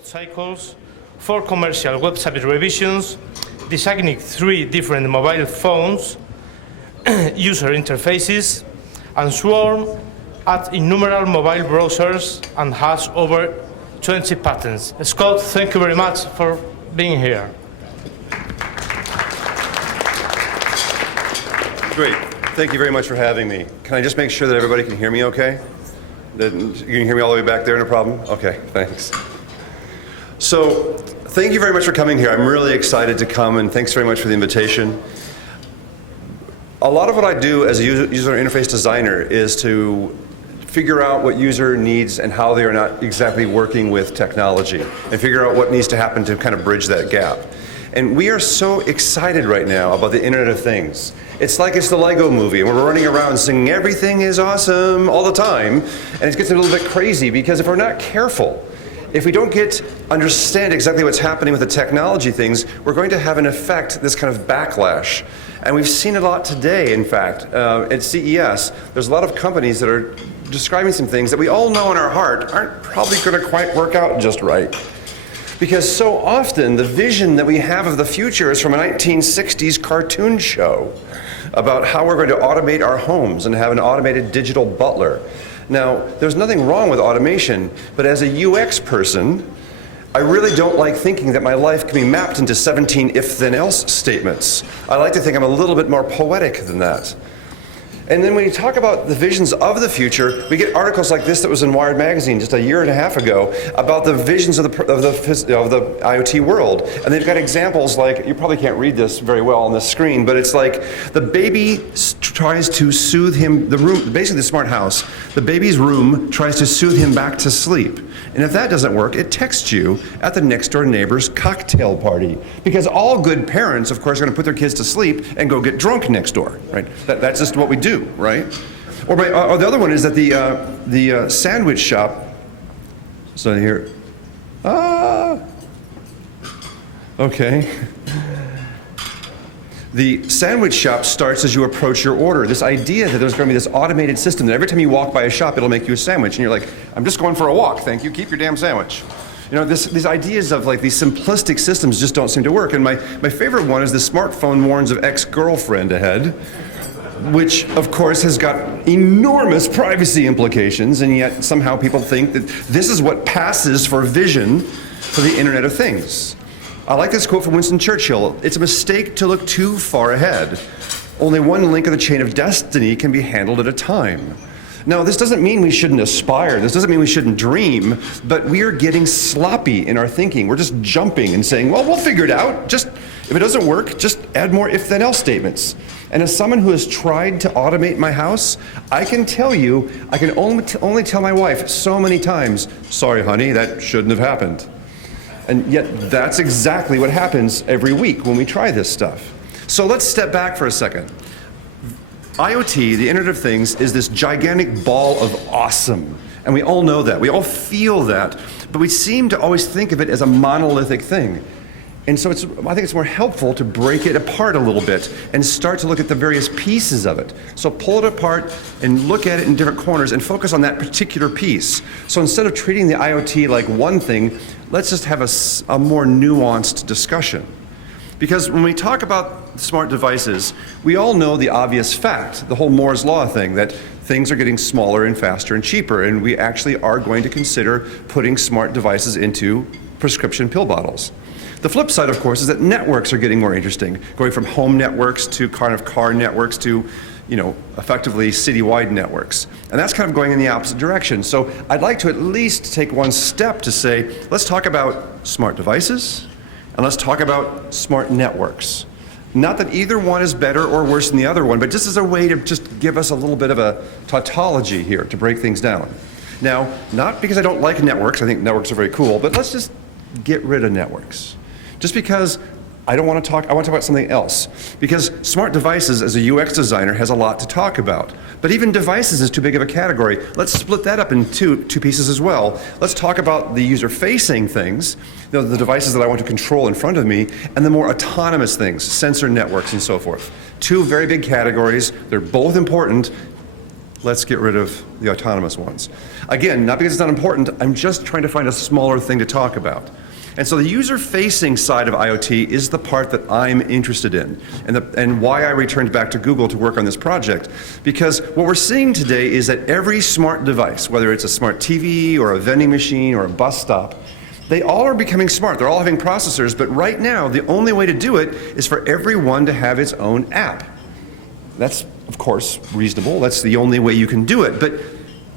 code cycles, 4 commercial web service revisions, designing 3 different mobile phones, user interfaces, and sworn at innumerable mobile browsers and has over 20 patents. Scott, thank you very much for being here. Great. Thank you very much for having me. Can I just make sure that everybody can hear me okay? That you can hear me all the way back there, no problem? Okay, thanks. So, thank you very much for coming here. I'm really excited to come, and thanks very much for the invitation. A lot of what I do as a user interface designer is to figure out what user needs and how they are not exactly working with technology, and figure out what needs to happen to kind of bridge that gap. And we are so excited right now about the Internet of Things. It's like it's the Lego movie, and we're running around singing everything is awesome all the time, and it gets a little bit crazy because if we're not careful, if we don't understand exactly what's happening with the technology things, we're going to have an effect, this kind of backlash. And we've seen it a lot today, in fact. At CES, there's a lot of companies that are describing some things that we all know in our heart aren't probably going to quite work out just right. Because so often the vision that we have of the future is from a 1960s cartoon show about how we're going to automate our homes and have an automated digital butler. Now, there's nothing wrong with automation, but as a UX person, I really don't like thinking that my life can be mapped into 17 if-then-else statements. I like to think I'm a little bit more poetic than that. And then when you talk about the visions of the future, we get articles like this that was in Wired magazine just a year and a half ago about the visions of the IoT world. And they've got examples like, you probably can't read this very well on the screen, but it's like the baby tries to soothe him, basically the smart house, the baby's room tries to soothe him back to sleep. And if that doesn't work, it texts you at the next door neighbor's cocktail party. Because all good parents, of course, are going to put their kids to sleep and go get drunk next door, right? That's just what we do, right? Or the other one is that the sandwich shop. So here, okay. The sandwich shop starts as you approach your order. This idea that there's going to be this automated system that every time you walk by a shop, it'll make you a sandwich, and you're like, I'm just going for a walk, thank you, keep your damn sandwich. You know, these ideas of like these simplistic systems just don't seem to work. And my favorite one is the smartphone warns of ex-girlfriend ahead, which of course has got enormous privacy implications, and yet somehow people think that this is what passes for vision for the Internet of Things. I like this quote from Winston Churchill: it's a mistake to look too far ahead. Only one link of the chain of destiny can be handled at a time. Now, this doesn't mean we shouldn't aspire, this doesn't mean we shouldn't dream, but we are getting sloppy in our thinking. We're just jumping and saying, well, we'll figure it out. Just, if it doesn't work, just add more if-then-else statements. And as someone who has tried to automate my house, I can tell you, I can only tell my wife so many times, sorry, honey, that shouldn't have happened. And yet that's exactly what happens every week when we try this stuff. So let's step back for a second. IoT, the Internet of Things, is this gigantic ball of awesome. And we all know that. We all feel that. But we seem to always think of it as a monolithic thing. And so I think it's more helpful to break it apart a little bit and start to look at the various pieces of it. So pull it apart and look at it in different corners and focus on that particular piece. So instead of treating the IoT like one thing, let's just have a more nuanced discussion. Because when we talk about smart devices, we all know the obvious fact, the whole Moore's Law thing, that things are getting smaller and faster and cheaper, and we actually are going to consider putting smart devices into prescription pill bottles. The flip side, of course, is that networks are getting more interesting, going from home networks to kind of car networks to, you know, effectively citywide networks. And that's kind of going in the opposite direction. So I'd like to at least take one step to say, let's talk about smart devices, and let's talk about smart networks. Not that either one is better or worse than the other one, but just as a way to just give us a little bit of a tautology here to break things down. Now, not because I don't like networks, I think networks are very cool, but let's just get rid of networks. Just because I want to talk about something else. Because smart devices, as a UX designer, has a lot to talk about. But even devices is too big of a category. Let's split that up into two pieces as well. Let's talk about the user-facing things, the devices that I want to control in front of me, and the more autonomous things, sensor networks and so forth. Two very big categories. They're both important. Let's get rid of the autonomous ones. Again, not because it's not important, I'm just trying to find a smaller thing to talk about. And so the user-facing side of IoT is the part that I'm interested in, and why I returned back to Google to work on this project. Because what we're seeing today is that every smart device, whether it's a smart TV or a vending machine or a bus stop, they all are becoming smart. They're all having processors, but right now the only way to do it is for everyone to have its own app. That's, of course, reasonable. That's the only way you can do it. But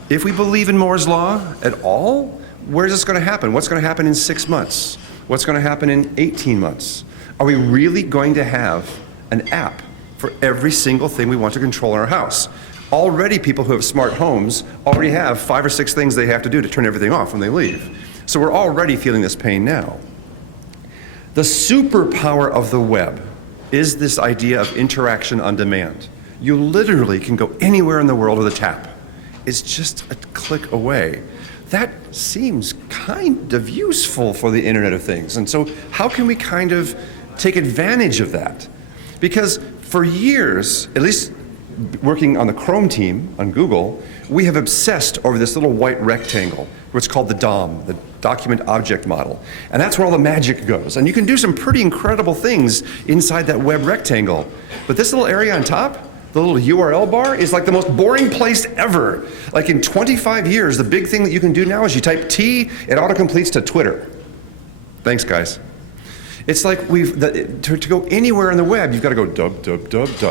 if we believe in Moore's Law at all, where's this going to happen? What's going to happen in 6 months? What's going to happen in 18 months? Are we really going to have an app for every single thing we want to control in our house? Already people who have smart homes already have 5 or 6 things they have to do to turn everything off when they leave. So we're already feeling this pain now. The superpower of the web is this idea of interaction on demand. You literally can go anywhere in the world with a tap. It's just a click away. That seems kind of useful for the Internet of Things. And so how can we kind of take advantage of that? Because for years, at least working on the Chrome team on Google, we have obsessed over this little white rectangle, what's called the DOM, the Document Object Model. And that's where all the magic goes. And you can do some pretty incredible things inside that web rectangle. But this little area on top, the little URL bar, is like the most boring place ever. Like in 25 years, the big thing that you can do now is you type T, it autocompletes to Twitter. Thanks, guys. It's like to go anywhere on the web, you've got to go www.cnn.com.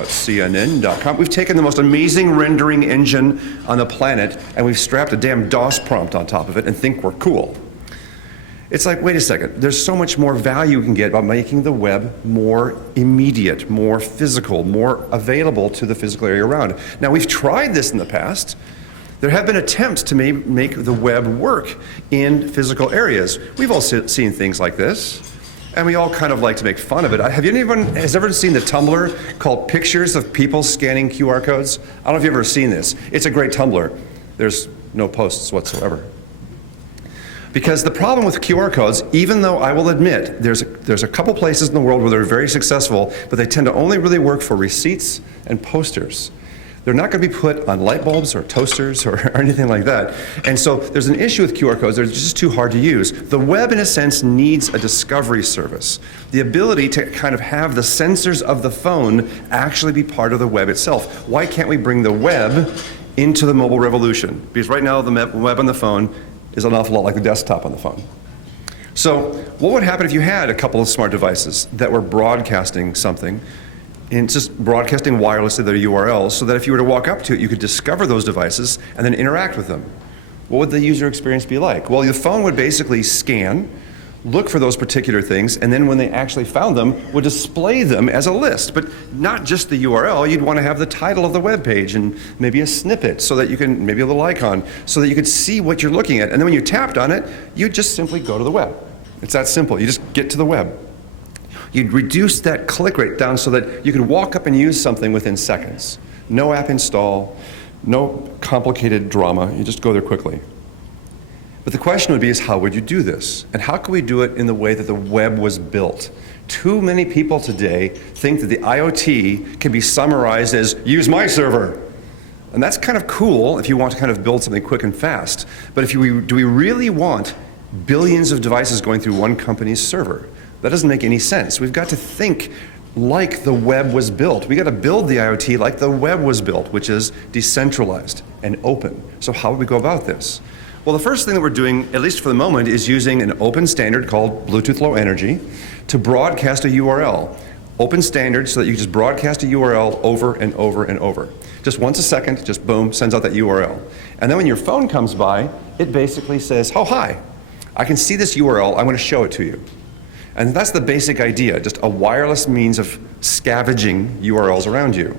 We've taken the most amazing rendering engine on the planet, and we've strapped a damn DOS prompt on top of it and think we're cool. It's like, wait a second, there's so much more value you can get by making the web more immediate, more physical, more available to the physical area around. Now, we've tried this in the past. There have been attempts to make the web work in physical areas. We've all seen things like this, and we all kind of like to make fun of it. Have anyone has ever seen the Tumblr called Pictures of People Scanning QR Codes? I don't know if you've ever seen this. It's a great Tumblr. There's no posts whatsoever. Because the problem with QR codes, even though I will admit there's a couple places in the world where they're very successful, but they tend to only really work for receipts and posters. They're not going to be put on light bulbs or toasters or anything like that. And so there's an issue with QR codes. They're just too hard to use. The web, in a sense, needs a discovery service. The ability to kind of have the sensors of the phone actually be part of the web itself. Why can't we bring the web into the mobile revolution? Because right now the web on the phone is an awful lot like the desktop on the phone. So what would happen if you had a couple of smart devices that were broadcasting something, and just broadcasting wirelessly their URLs, so that if you were to walk up to it, you could discover those devices and then interact with them? What would the user experience be like? Well, your phone would basically scan, look for those particular things, and then when they actually found them, would display them as a list. But not just the URL, you'd want to have the title of the web page and maybe a snippet so that you can, maybe a little icon, so that you could see what you're looking at. And then when you tapped on it, you'd just simply go to the web. It's that simple. You just get to the web. You'd reduce that click rate down so that you could walk up and use something within seconds. No app install, no complicated drama. You just go there quickly. But the question would be is how would you do this? And how can we do it in the way that the web was built? Too many people today think that the IoT can be summarized as use my server. And that's kind of cool if you want to kind of build something quick and fast. But do we really want billions of devices going through one company's server? That doesn't make any sense. We've got to think like the web was built. We've got to build the IoT like the web was built, which is decentralized and open. So how would we go about this? Well, the first thing that we're doing, at least for the moment, is using an open standard called Bluetooth Low Energy to broadcast a URL. Open standard so that you just broadcast a URL over and over and over. Just once a second, just boom, sends out that URL. And then when your phone comes by, it basically says, oh, hi, I can see this URL, I'm going to show it to you. And that's the basic idea, just a wireless means of scavenging URLs around you.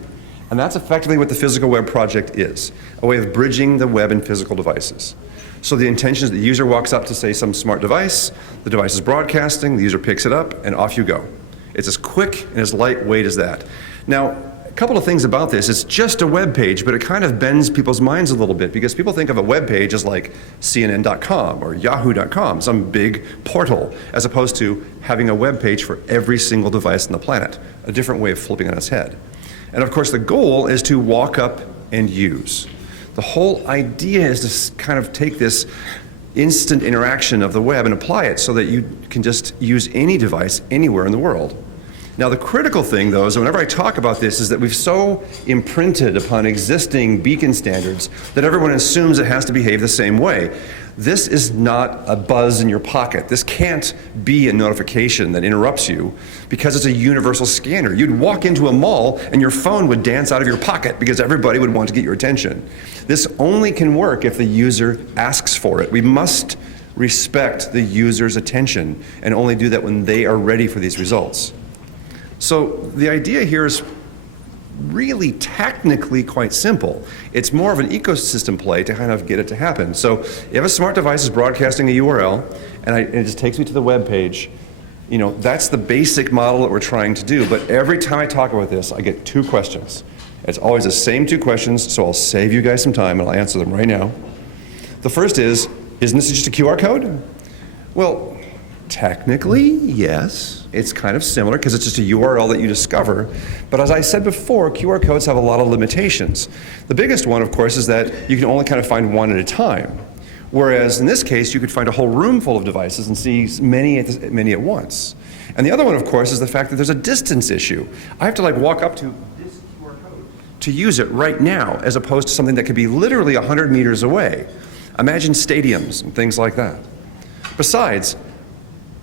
And that's effectively what the Physical Web Project is, a way of bridging the web and physical devices. So the intention is the user walks up to, say, some smart device, the device is broadcasting, the user picks it up, and off you go. It's as quick and as lightweight as that. Now, a couple of things about this. It's just a web page, but it kind of bends people's minds a little bit because people think of a web page as like CNN.com or Yahoo.com, some big portal, as opposed to having a web page for every single device on the planet, a different way of flipping on its head. And of course, the goal is to walk up and use. The whole idea is to kind of take this instant interaction of the web and apply it so that you can just use any device anywhere in the world. Now the critical thing though is whenever I talk about this is that we've so imprinted upon existing beacon standards that everyone assumes it has to behave the same way. This is not a buzz in your pocket. This can't be a notification that interrupts you because it's a universal scanner. You'd walk into a mall and your phone would dance out of your pocket because everybody would want to get your attention. This only can work if the user asks for it. We must respect the user's attention and only do that when they are ready for these results. So the idea here is really technically quite simple. It's more of an ecosystem play to kind of get it to happen. So if a smart device is broadcasting a URL and it just takes me to the web page, you know, that's the basic model that we're trying to do. But every time I talk about this, I get two questions. It's always the same two questions, so I'll save you guys some time and I'll answer them right now. The first is, isn't this just a QR code? Well, technically, yes. It's kind of similar because it's just a URL that you discover. But as I said before, QR codes have a lot of limitations. The biggest one, of course, is that you can only kind of find one at a time. Whereas in this case, you could find a whole room full of devices and see many at once. And the other one, of course, is the fact that there's a distance issue. I have to like walk up to this QR code to use it right now, as opposed to something that could be literally 100 meters away. Imagine stadiums and things like that. Besides,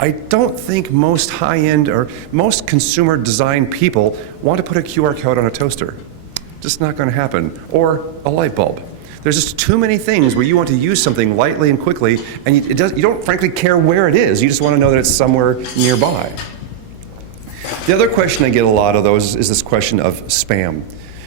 I don't think most high-end or most consumer design people want to put a QR code on a toaster. Just not going to happen. Or a light bulb. There's just too many things where you want to use something lightly and quickly, and you don't frankly care where it is. You just want to know that it's somewhere nearby. The other question I get a lot of those is this question of spam.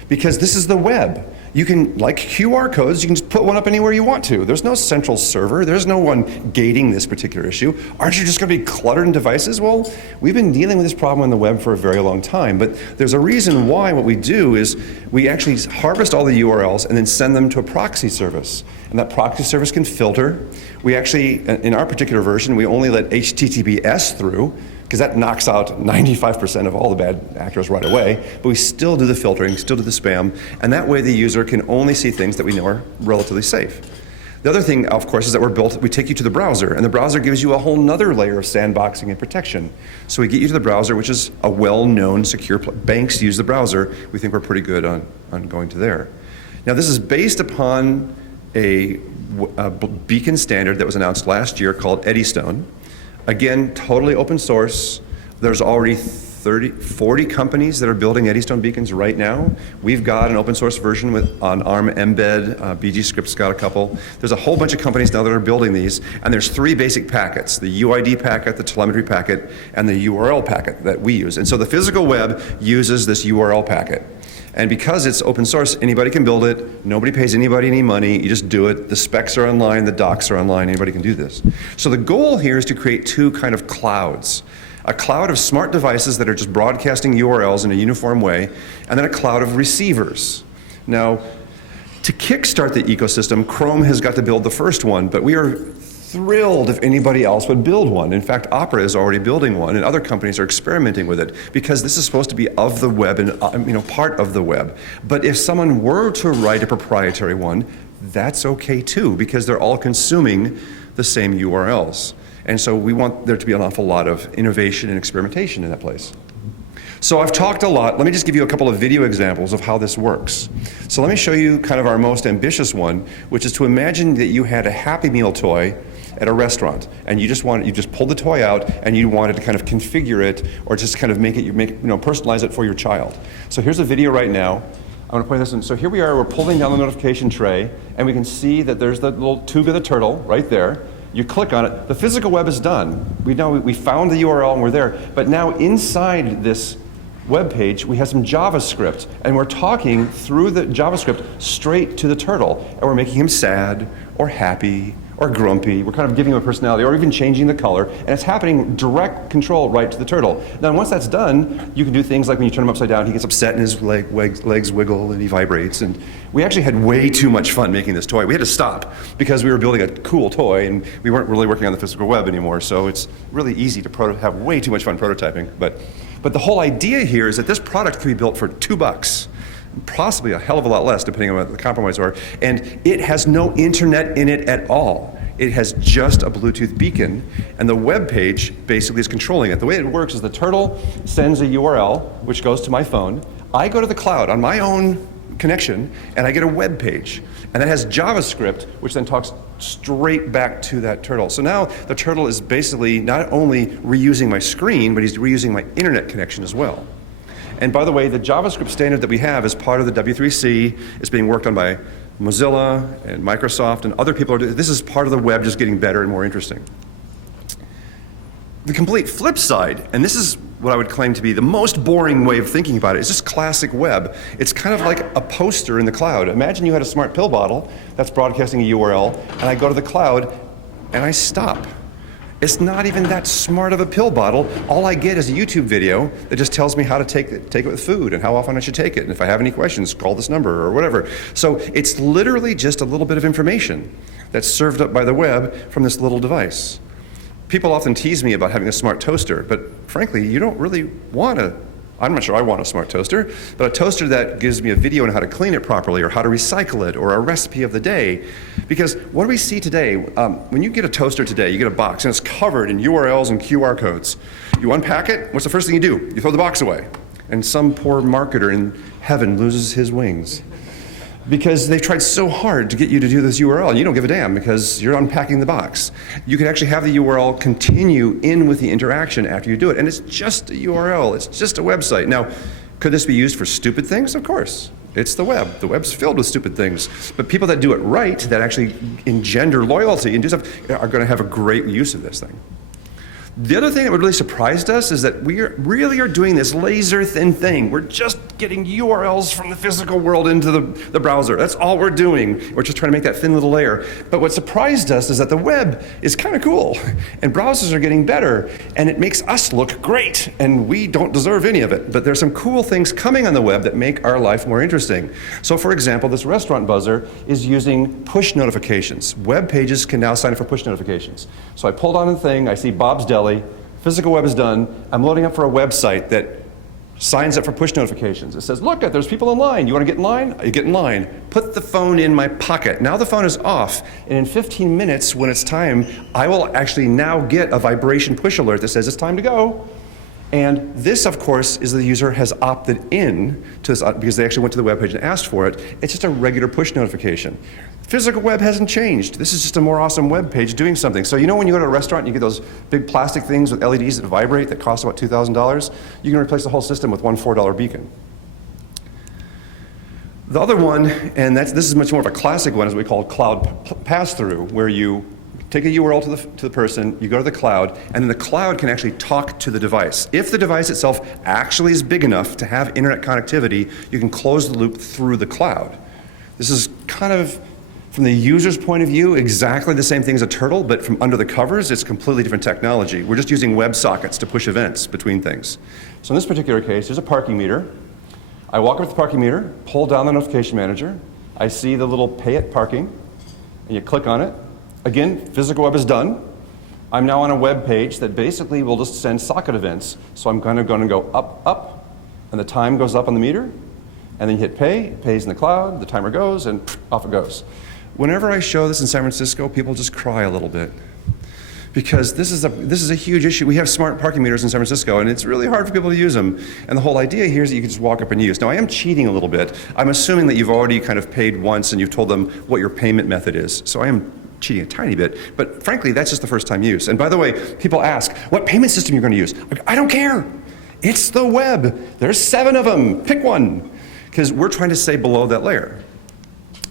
Because this is the web. You can, like QR codes, you can just put one up anywhere you want to. There's no central server. There's no one gating this particular issue. Aren't you just going to be cluttered in devices? Well, we've been dealing with this problem on the web for a very long time. But there's a reason why what we do is we actually harvest all the URLs and then send them to a proxy service. And that proxy service can filter. We actually, in our particular version, we only let HTTPS through, because that knocks out 95% of all the bad actors right away, but we still do the filtering, still do the spam, and that way the user can only see things that we know are relatively safe. The other thing, of course, is that we take you to the browser, and the browser gives you a whole nother layer of sandboxing and protection. So we get you to the browser, which is a well-known secure banks use the browser. We think we're pretty good on going to there. Now this is based upon a beacon standard that was announced last year called Eddystone. Again, totally open source. There's already 40 companies that are building Eddystone beacons right now. We've got an open source version on ARM embed. BGScript's got a couple. There's a whole bunch of companies now that are building these, and there's three basic packets: the UID packet, the telemetry packet, and the URL packet that we use. And so the physical web uses this URL packet. And because it's open source, anybody can build it. Nobody pays anybody any money. You just do it. The specs are online. The docs are online. Anybody can do this. So the goal here is to create two kind of clouds. A cloud of smart devices that are just broadcasting URLs in a uniform way, and then a cloud of receivers. Now, to kickstart the ecosystem, Chrome has got to build the first one, but we are thrilled if anybody else would build one. In fact, Opera is already building one, and other companies are experimenting with it, because this is supposed to be of the web and part of the web. But if someone were to write a proprietary one, that's okay too, because they're all consuming the same URLs. And so we want there to be an awful lot of innovation and experimentation in that place. So I've talked a lot. Let me just give you a couple of video examples of how this works. So let me show you kind of our most ambitious one, which is to imagine that you had a Happy Meal toy at a restaurant, and you just pulled the toy out and you wanted to kind of configure it or just kind of personalize it for your child. So here's a video right now. I'm going to play this in. So here we are, we're pulling down the notification tray, and we can see that there's the little tube of the turtle right there. You click on it, the physical web is done. We found the URL and we're there, but now inside this web page, we have some JavaScript, and we're talking through the JavaScript straight to the turtle, and we're making him sad or happy or grumpy. We're kind of giving him a personality, or even changing the color, and it's happening direct control right to the turtle. Now, once that's done, you can do things like when you turn him upside down, he gets upset and his legs wiggle and he vibrates. And we actually had way too much fun making this toy. We had to stop because we were building a cool toy and we weren't really working on the physical web anymore. So it's really easy to have way too much fun prototyping. But the whole idea here is that this product can be built for $2. possibly a hell of a lot less depending on what the compromises are, and it has no internet in it at all. It has just a Bluetooth beacon, and the web page basically is controlling it. The way it works is the turtle sends a URL, which goes to my phone. I go to the cloud on my own connection, and I get a web page. And that has JavaScript, which then talks straight back to that turtle. So now the turtle is basically not only reusing my screen, but he's reusing my internet connection as well. And by the way, the JavaScript standard that we have is part of the W3C. It's being worked on by Mozilla and Microsoft and other people. This is part of the web just getting better and more interesting. The complete flip side, and this is what I would claim to be the most boring way of thinking about it, is just classic web. It's kind of like a poster in the cloud. Imagine you had a smart pill bottle that's broadcasting a URL, and I go to the cloud and I stop. It's not even that smart of a pill bottle. All I get is a YouTube video that just tells me how to take it with food and how often I should take it. And if I have any questions, call this number or whatever. So it's literally just a little bit of information that's served up by the web from this little device. People often tease me about having a smart toaster, but frankly, you don't really want a, I'm not sure I want a smart toaster, but a toaster that gives me a video on how to clean it properly or how to recycle it or a recipe of the day. Because what do we see today? When you get a toaster today, you get a box and it's covered in URLs and QR codes. You unpack it, what's the first thing you do? You throw the box away. And some poor marketer in heaven loses his wings. Because they've tried so hard to get you to do this URL, and you don't give a damn because you're unpacking the box. You can actually have the URL continue in with the interaction after you do it, and it's just a URL, it's just a website. Now, could this be used for stupid things? Of course. It's the web. The web's filled with stupid things. But people that do it right, that actually engender loyalty and do stuff, are going to have a great use of this thing. The other thing that really surprised us is that we really are doing this laser thin thing. We're just getting URLs from the physical world into the browser. That's all we're doing. We're just trying to make that thin little layer. But what surprised us is that the web is kind of cool, and browsers are getting better, and it makes us look great, and we don't deserve any of it. But there's some cool things coming on the web that make our life more interesting. So for example, this restaurant buzzer is using push notifications. Web pages can now sign up for push notifications. So I pulled on the thing, I see Bob's Deli, physical web is done, I'm loading up for a website that signs up for push notifications. It says, look, there's people in line. You want to get in line? You get in line. Put the phone in my pocket. Now the phone is off, and in 15 minutes when it's time, I will actually now get a vibration push alert that says it's time to go. And this, of course, is the user has opted in to this because they actually went to the web page and asked for it. It's just a regular push notification. Physical web hasn't changed. This is just a more awesome web page doing something. So you know when you go to a restaurant and you get those big plastic things with LEDs that vibrate that cost about $2,000? You can replace the whole system with one $4 beacon. The other one, and this is much more of a classic one, is what we call cloud pass-through, where you take a URL to the person, you go to the cloud, and then the cloud can actually talk to the device. If the device itself actually is big enough to have internet connectivity, you can close the loop through the cloud. This is kind of, from the user's point of view, exactly the same thing as a turtle, but from under the covers, it's completely different technology. We're just using web sockets to push events between things. So in this particular case, there's a parking meter. I walk up to the parking meter, pull down the notification manager. I see the little pay at parking, and you click on it. Again, physical web is done. I'm now on a web page that basically will just send socket events. So I'm going to go up, up, and the time goes up on the meter, and then you hit pay, it pays in the cloud, the timer goes, and off it goes. Whenever I show this in San Francisco, people just cry a little bit. Because this is a huge issue. We have smart parking meters in San Francisco, and it's really hard for people to use them. And the whole idea here is that you can just walk up and use. Now, I am cheating a little bit. I'm assuming that you've already kind of paid once and you've told them what your payment method is. So I am cheating a tiny bit, but frankly, that's just the first time use. And by the way, people ask, what payment system you're going to use? I don't care. It's the web. There's 7 of them. Pick one. Because we're trying to stay below that layer.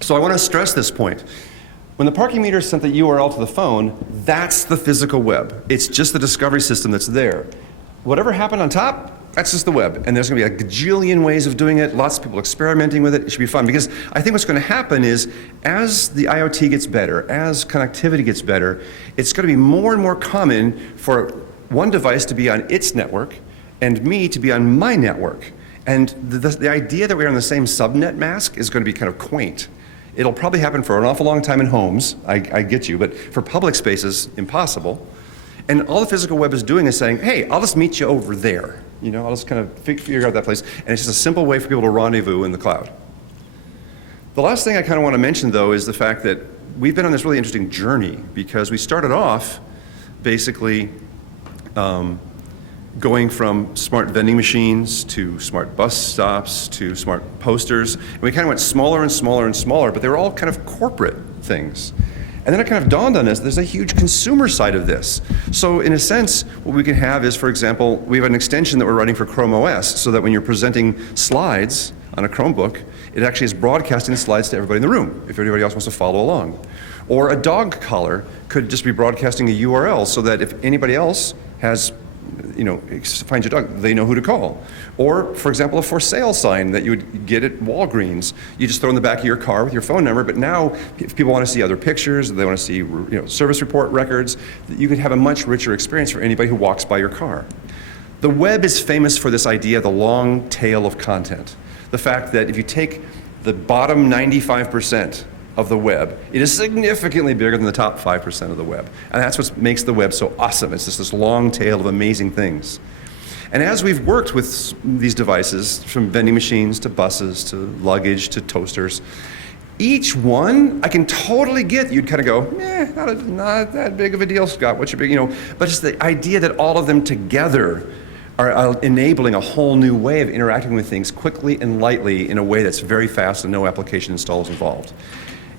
So I want to stress this point. When the parking meter sent the URL to the phone, that's the physical web. It's just the discovery system that's there. Whatever happened on top, that's just the web. And there's going to be a gajillion ways of doing it, lots of people experimenting with it. It should be fun. Because I think what's going to happen is, as the IoT gets better, as connectivity gets better, it's going to be more and more common for one device to be on its network and me to be on my network. And the idea that we're on the same subnet mask is going to be kind of quaint. It'll probably happen for an awful long time in homes, I get you, but for public spaces, impossible. And all the physical web is doing is saying, hey, I'll just meet you over there. You know, I'll just kind of figure out that place. And it's just a simple way for people to rendezvous in the cloud. The last thing I kind of want to mention, though, is the fact that we've been on this really interesting journey because we started off basically going from smart vending machines to smart bus stops to smart posters. And we kind of went smaller and smaller and smaller, but they were all kind of corporate things. And then it kind of dawned on us, there's a huge consumer side of this. So in a sense, what we can have is, for example, we have an extension that we're writing for Chrome OS so that when you're presenting slides on a Chromebook, it actually is broadcasting the slides to everybody in the room, if anybody else wants to follow along. Or a dog collar could just be broadcasting a URL so that if anybody else has, you know, finds your dog, they know who to call. Or, for example, a for sale sign that you would get at Walgreens. You just throw in the back of your car with your phone number, but now if people want to see other pictures, they want to see, you know, service report records, you can have a much richer experience for anybody who walks by your car. The web is famous for this idea of the long tail of content. The fact that if you take the bottom 95% of the web, it is significantly bigger than the top 5% of the web. And that's what makes the web so awesome. It's just this long tail of amazing things. And as we've worked with these devices, from vending machines to buses to luggage to toasters, each one, I can totally get, you'd kind of go, not that big of a deal, Scott, what's your big, you know, but it's the idea that all of them together are enabling a whole new way of interacting with things quickly and lightly in a way that's very fast and no application install is involved.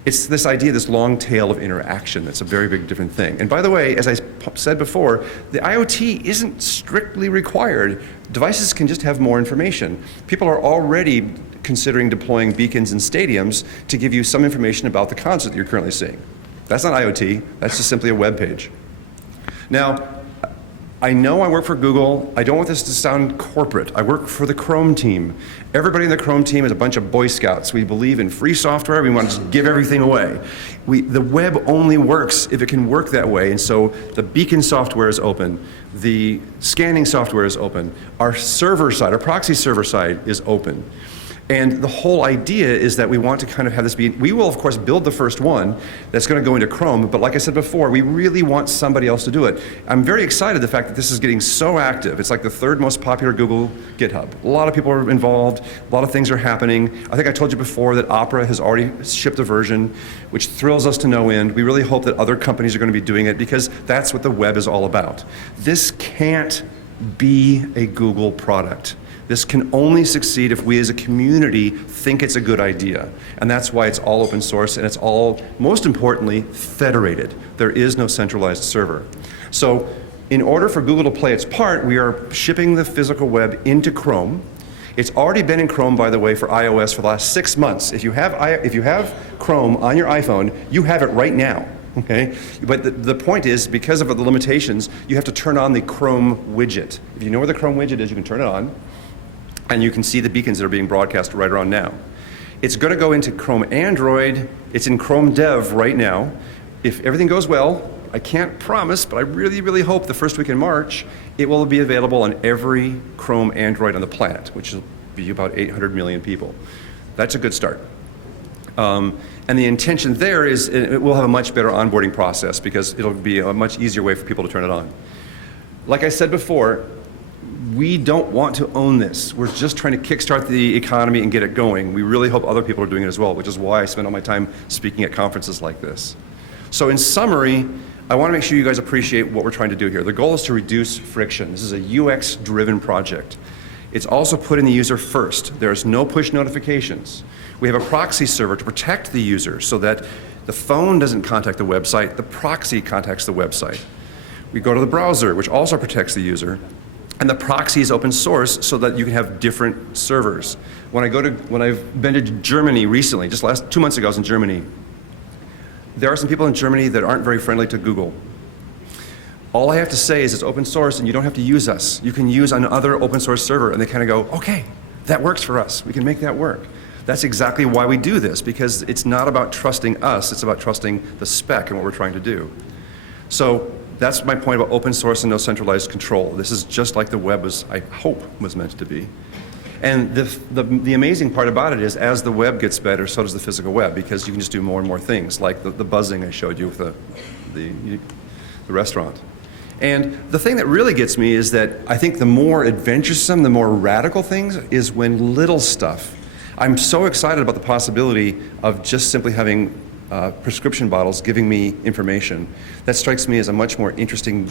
It's this idea, this long tail of interaction that's a very big different thing. And by the way, as I said before, the IoT isn't strictly required. Devices can just have more information. People are already considering deploying beacons in stadiums to give you some information about the concert that you're currently seeing. That's not IoT, that's just simply a web page. Now, I know I work for Google. I don't want this to sound corporate. I work for the Chrome team. Everybody in the Chrome team is a bunch of Boy Scouts. We believe in free software. We want to just give everything away. The web only works if it can work that way. And so the beacon software is open. The scanning software is open. Our server side, our proxy server side is open. And the whole idea is that we want to kind of have this be, we will of course build the first one that's going to go into Chrome, but like I said before, we really want somebody else to do it. I'm very excited the fact that this is getting so active. It's like the third most popular Google GitHub. A lot of people are involved, a lot of things are happening. I think I told you before that Opera has already shipped a version, which thrills us to no end. We really hope that other companies are going to be doing it because that's what the web is all about. This can't be a Google product. This can only succeed if we as a community think it's a good idea. And that's why it's all open source and it's all, most importantly, federated. There is no centralized server. So in order for Google to play its part, we are shipping the physical web into Chrome. It's already been in Chrome, by the way, for iOS for the last 6 months. If you have Chrome on your iPhone, you have it right now. Okay? But the point is, because of the limitations, you have to turn on the Chrome widget. If you know where the Chrome widget is, you can turn it on. And you can see the beacons that are being broadcast right around now. It's going to go into Chrome Android. It's in Chrome Dev right now. If everything goes well, I can't promise, but I really, really hope the first week in March, it will be available on every Chrome Android on the planet, which will be about 800 million people. That's a good start. And the intention there is it will have a much better onboarding process because it'll be a much easier way for people to turn it on. Like I said before, we don't want to own this. We're just trying to kickstart the economy and get it going. We really hope other people are doing it as well, which is why I spend all my time speaking at conferences like this. So in summary, I want to make sure you guys appreciate what we're trying to do here. The goal is to reduce friction. This is a UX-driven project. It's also putting the user first. There's no push notifications. We have a proxy server to protect the user so that the phone doesn't contact the website, the proxy contacts the website. We go to the browser, which also protects the user. And the proxy is open source so that you can have different servers. When I've been to Germany recently, just 2 months ago I was in Germany, there are some people in Germany that aren't very friendly to Google. All I have to say is it's open source and you don't have to use us. You can use another open source server, and they kind of go, okay, that works for us. We can make that work. That's exactly why we do this, because it's not about trusting us, it's about trusting the spec and what we're trying to do. So that's my point about open source and no centralized control. This is just like the web was, I hope, was meant to be. And the amazing part about it is as the web gets better, so does the physical web, because you can just do more and more things, like the buzzing I showed you with the restaurant. And the thing that really gets me is that I think the more adventuresome, the more radical things is when little stuff. I'm so excited about the possibility of just simply having prescription bottles giving me information. That strikes me as a much more interesting,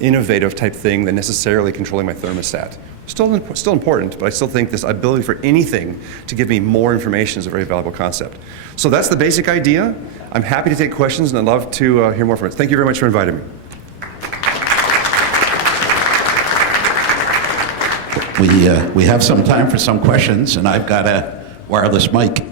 innovative type thing than necessarily controlling my thermostat. Still important, but I still think this ability for anything to give me more information is a very valuable concept. So that's the basic idea. I'm happy to take questions, and I'd love to hear more from it. Thank you very much for inviting me. We have some time for some questions, and I've got a wireless mic.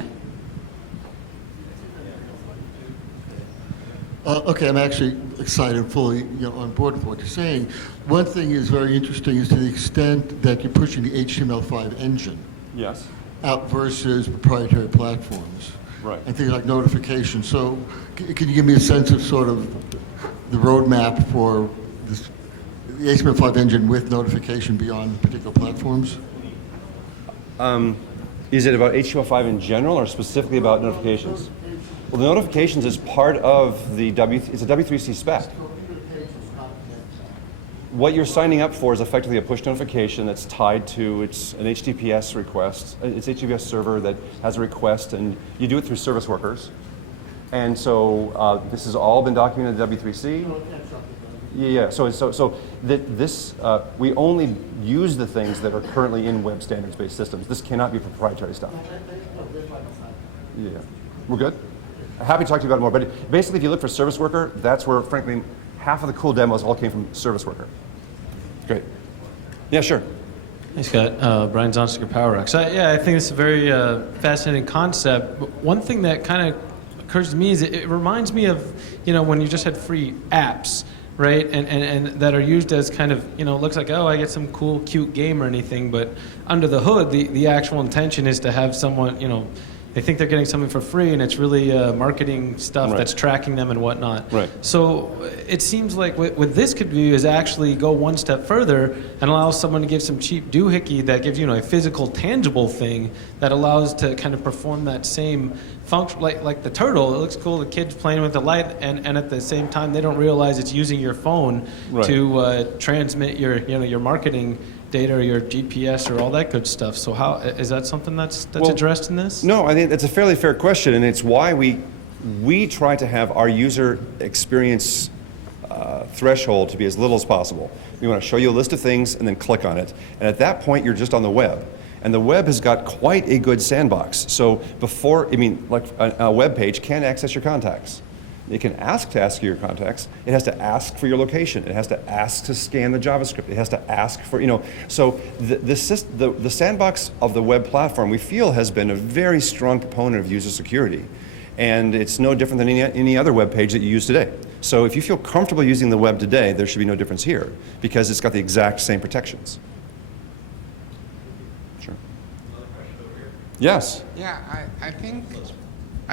Okay, I'm actually excited and fully on board with what you're saying. One thing is very interesting is to the extent that you're pushing the HTML5 engine Yes. out versus proprietary platforms. Right. And things like notification. So can you give me a sense of sort of the roadmap for this, the HTML5 engine with notification beyond particular platforms? Is it about HTML5 in general or specifically about notifications? Well, the notifications is part of the it's a W3C spec. What you're signing up for is effectively a push notification that's tied to an HTTPS request. It's HTTPS server that has a request, and you do it through service workers. And so this has all been documented in W3C. Yeah. We only use the things that are currently in web standards-based systems. This cannot be proprietary stuff. Yeah. We're good? Happy to talk to you about it more, but basically if you look for service worker, that's where, frankly, half of the cool demos all came from service worker. Great. Yeah, sure. Hey, Scott. Brian Zonstiger, PowerX. I think it's a very fascinating concept. But one thing that kind of occurs to me is it reminds me of, when you just had free apps, right? And that are used as kind of, it looks like, oh, I get some cool, cute game or anything, but under the hood, the actual intention is to have someone, they think they're getting something for free, and it's really marketing stuff that's tracking them and whatnot. Right. So it seems like what this could do is actually go one step further and allow someone to give some cheap doohickey that gives a physical, tangible thing that allows to kind of perform that same function, like the turtle. It looks cool. The kid's playing with the light, and at the same time, they don't realize it's using your phone to transmit your marketing data or your GPS or all that good stuff. So how is that something that's addressed in this? No, I think that's a fairly fair question, and it's why we try to have our user experience threshold to be as little as possible. We want to show you a list of things and then click on it, and at that point you're just on the web. And the web has got quite a good sandbox. So a web page can access your contacts. It can ask to your contacts. It has to ask for your location. It has to ask to scan the JavaScript. It has to ask for, So the sandbox of the web platform, we feel, has been a very strong component of user security. And it's no different than any other web page that you use today. So if you feel comfortable using the web today, there should be no difference here, because it's got the exact same protections. Sure. Another question over here. Yes. Yeah, I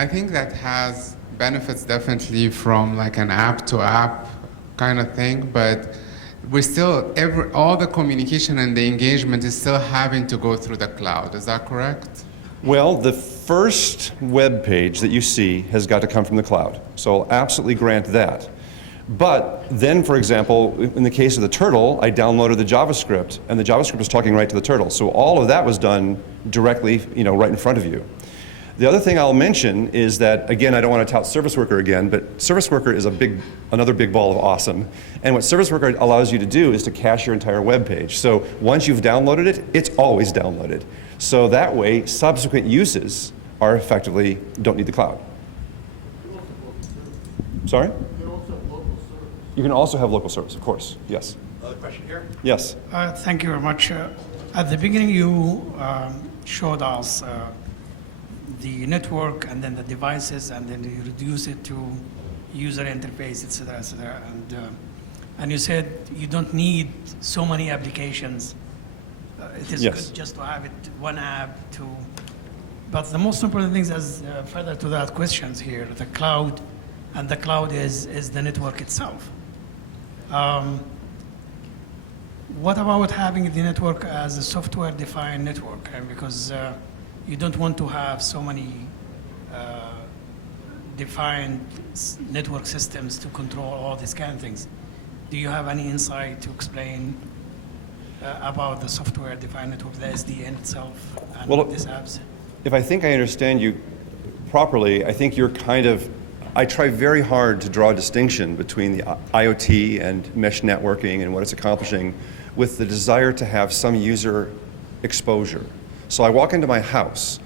think that has benefits definitely from like an app to app kind of thing, but we still, all the communication and the engagement is still having to go through the cloud. Is that correct? Well, the first web page that you see has got to come from the cloud. So I'll absolutely grant that. But then, for example, in the case of the turtle, I downloaded the JavaScript, and the JavaScript was talking right to the turtle. So all of that was done directly, right in front of you. The other thing I'll mention is that, again, I don't want to tout Service Worker again, but Service Worker is another big ball of awesome. And what Service Worker allows you to do is to cache your entire web page. So once you've downloaded it, it's always downloaded. So that way, subsequent uses are effectively, don't need the cloud. Sorry? You can also have local service, of course, yes. Another question here? Yes. Thank you very much. At the beginning, you showed us the network and then the devices, and then you reduce it to user interface, et cetera, et cetera. And you said you don't need so many applications. It is good just to have it one app to. But the most important thing is, further to that questions here, the cloud, and the cloud is the network itself. What about having the network as a software-defined network? Because you don't want to have so many defined network systems to control all these kind of things. do you have any insight to explain about the software-defined network, the SDN itself, and Well, these apps? If I think I understand you properly, I think you're kind of, I try very hard to draw a distinction between the IoT and mesh networking and what it's accomplishing with the desire to have some user exposure. So I walk into my house.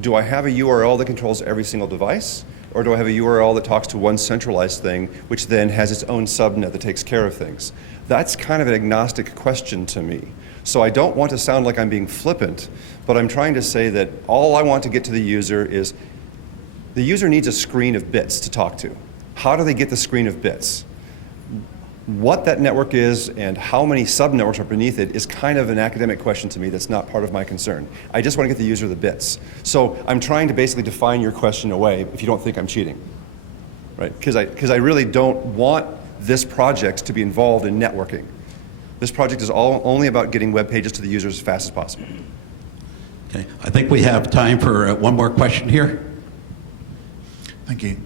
Do I have a URL that controls every single device? Or do I have a URL that talks to one centralized thing, which then has its own subnet that takes care of things? That's kind of an agnostic question to me. So I don't want to sound like I'm being flippant, but I'm trying to say that all I want to get to the user is, the user needs a screen of bits to talk to. How do they get the screen of bits? What that network is and how many subnetworks are beneath it is kind of an academic question to me that's not part of my concern. I just want to get the user the bits. So I'm trying to basically define your question away if you don't think I'm cheating, right? Because I really don't want this project to be involved in networking. This project is only about getting web pages to the users as fast as possible. Okay, I think we have time for one more question here. Thank you.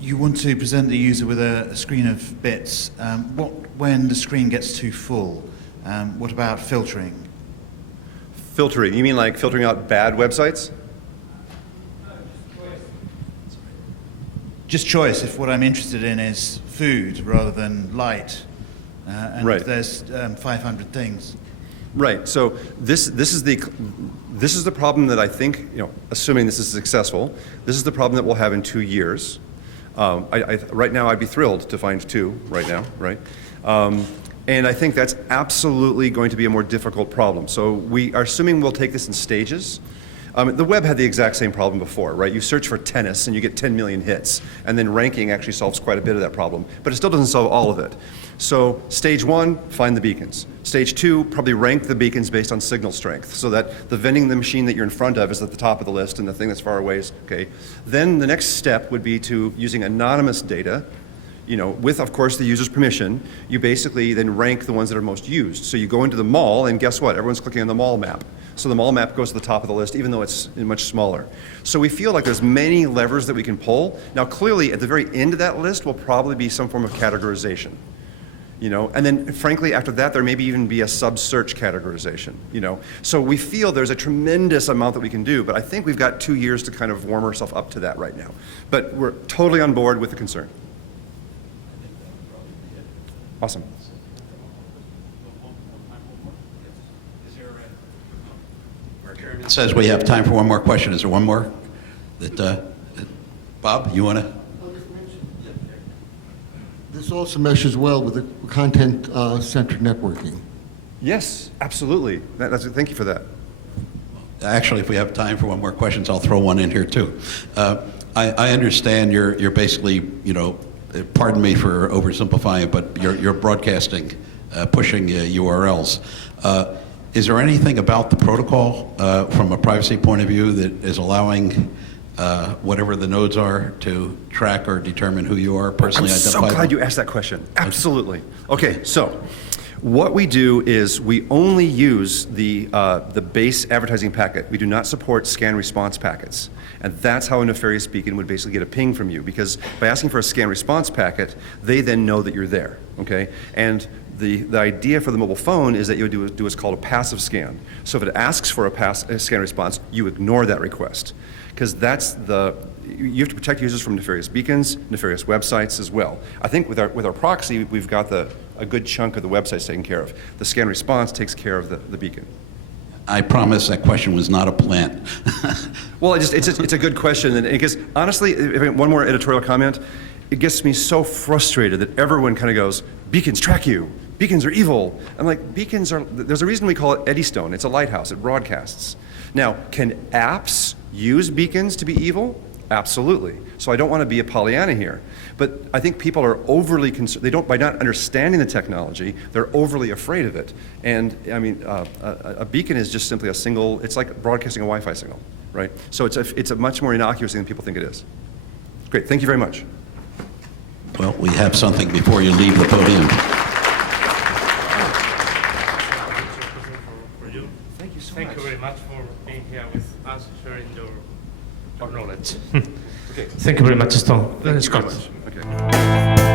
You want to present the user with a screen of bits. What when the screen gets too full? What about filtering? Filtering, you mean like filtering out bad websites? Just choice. If what I'm interested in is food rather than light, and Right. there's 500 things. Right. So this is the problem that I think, assuming this is successful, this is the problem that we'll have in 2 years. Right now, I'd be thrilled to find 2 right now, right? And I think that's absolutely going to be a more difficult problem. So we are assuming we'll take this in stages. The web had the exact same problem before, right? You search for tennis and you get 10 million hits, and then ranking actually solves quite a bit of that problem, but it still doesn't solve all of it. So stage 1, find the beacons. Stage 2, probably rank the beacons based on signal strength, so that the vending the machine that you're in front of is at the top of the list and the thing that's far away is, okay. Then the next step would be to, using anonymous data, with, of course, the user's permission, you basically then rank the ones that are most used. So you go into the mall, and guess what? Everyone's clicking on the mall map. So the mall map goes to the top of the list, even though it's much smaller. So we feel like there's many levers that we can pull. Now, clearly, at the very end of that list will probably be some form of categorization. And then, frankly, after that, there may even be a sub-search categorization. So we feel there's a tremendous amount that we can do, but I think we've got 2 years to kind of warm ourselves up to that right now. But we're totally on board with the concern. Awesome. It says we have time for one more question. Is there one more? Bob, you want to? This also meshes well with the content-centered networking. Yes, absolutely. Thank you for that. Actually, if we have time for one more question, I'll throw one in here too. I understand you're basically, pardon me for oversimplifying, but you're broadcasting, pushing URLs. Is there anything about the protocol from a privacy point of view that is allowing whatever the nodes are to track or determine who you are personally identified? I'm so glad you asked that question. Absolutely. Okay, so what we do is we only use the base advertising packet. We do not support scan response packets. And that's how a nefarious beacon would basically get a ping from you, because by asking for a scan response packet, they then know that you're there, okay? And the idea for the mobile phone is that you would do what's called a passive scan. So if it asks for a scan response, you ignore that request, because you have to protect users from nefarious beacons, nefarious websites as well. I think with our proxy, we've got a good chunk of the websites taken care of. The scan response takes care of the beacon. I promise that question was not a plant. Well, it's a good question, and because honestly, one more editorial comment, it gets me so frustrated that everyone kind of goes, beacons track you, beacons are evil. I'm like, there's a reason we call it Eddystone. It's a lighthouse, it broadcasts. Now, can apps use beacons to be evil? Absolutely. So I don't want to be a Pollyanna here. But I think people are overly concerned. By not understanding the technology, they're overly afraid of it. And I mean, a beacon is just simply it's like broadcasting a Wi-Fi signal, right? So it's a much more innocuous thing than people think it is. Great, thank you very much. Well, we have something before you leave the podium. Thank you so much. Thank you very much for being here with us, sharing your knowledge. Okay. Thank you very much, Scott. Okay.